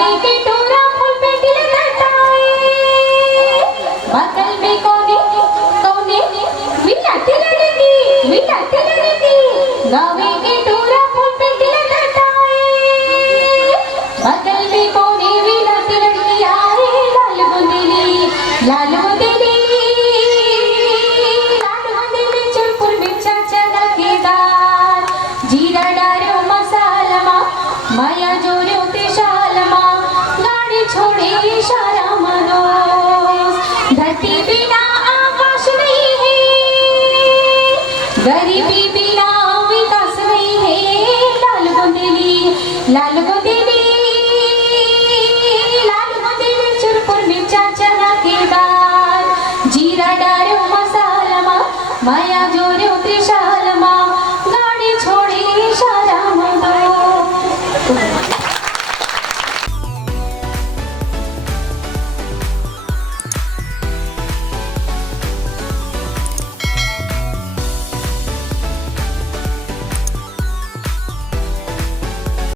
गावे के टोरा फूल पे दिल तटाए बगल में कोने कोने विलाती लड़की गावे के टोरा फूल पे दिल तटाए बगल में कोने विलाती लड़की आए लाल बुंदेली चुरपुर मिर्चा चना के दार जीरा डारो मसाला मा माया जोड़ो त्रिशाल मा गाड़ी छोड़े इशारा मनोज धरती बिना आकाश नहीं है गरीबी बिना विकास नहीं है लाल बुंदेली चुरपुर मिर्चा चना के दार जीरा डारो मसाला मा माया जोड़ो त्रिशाल मा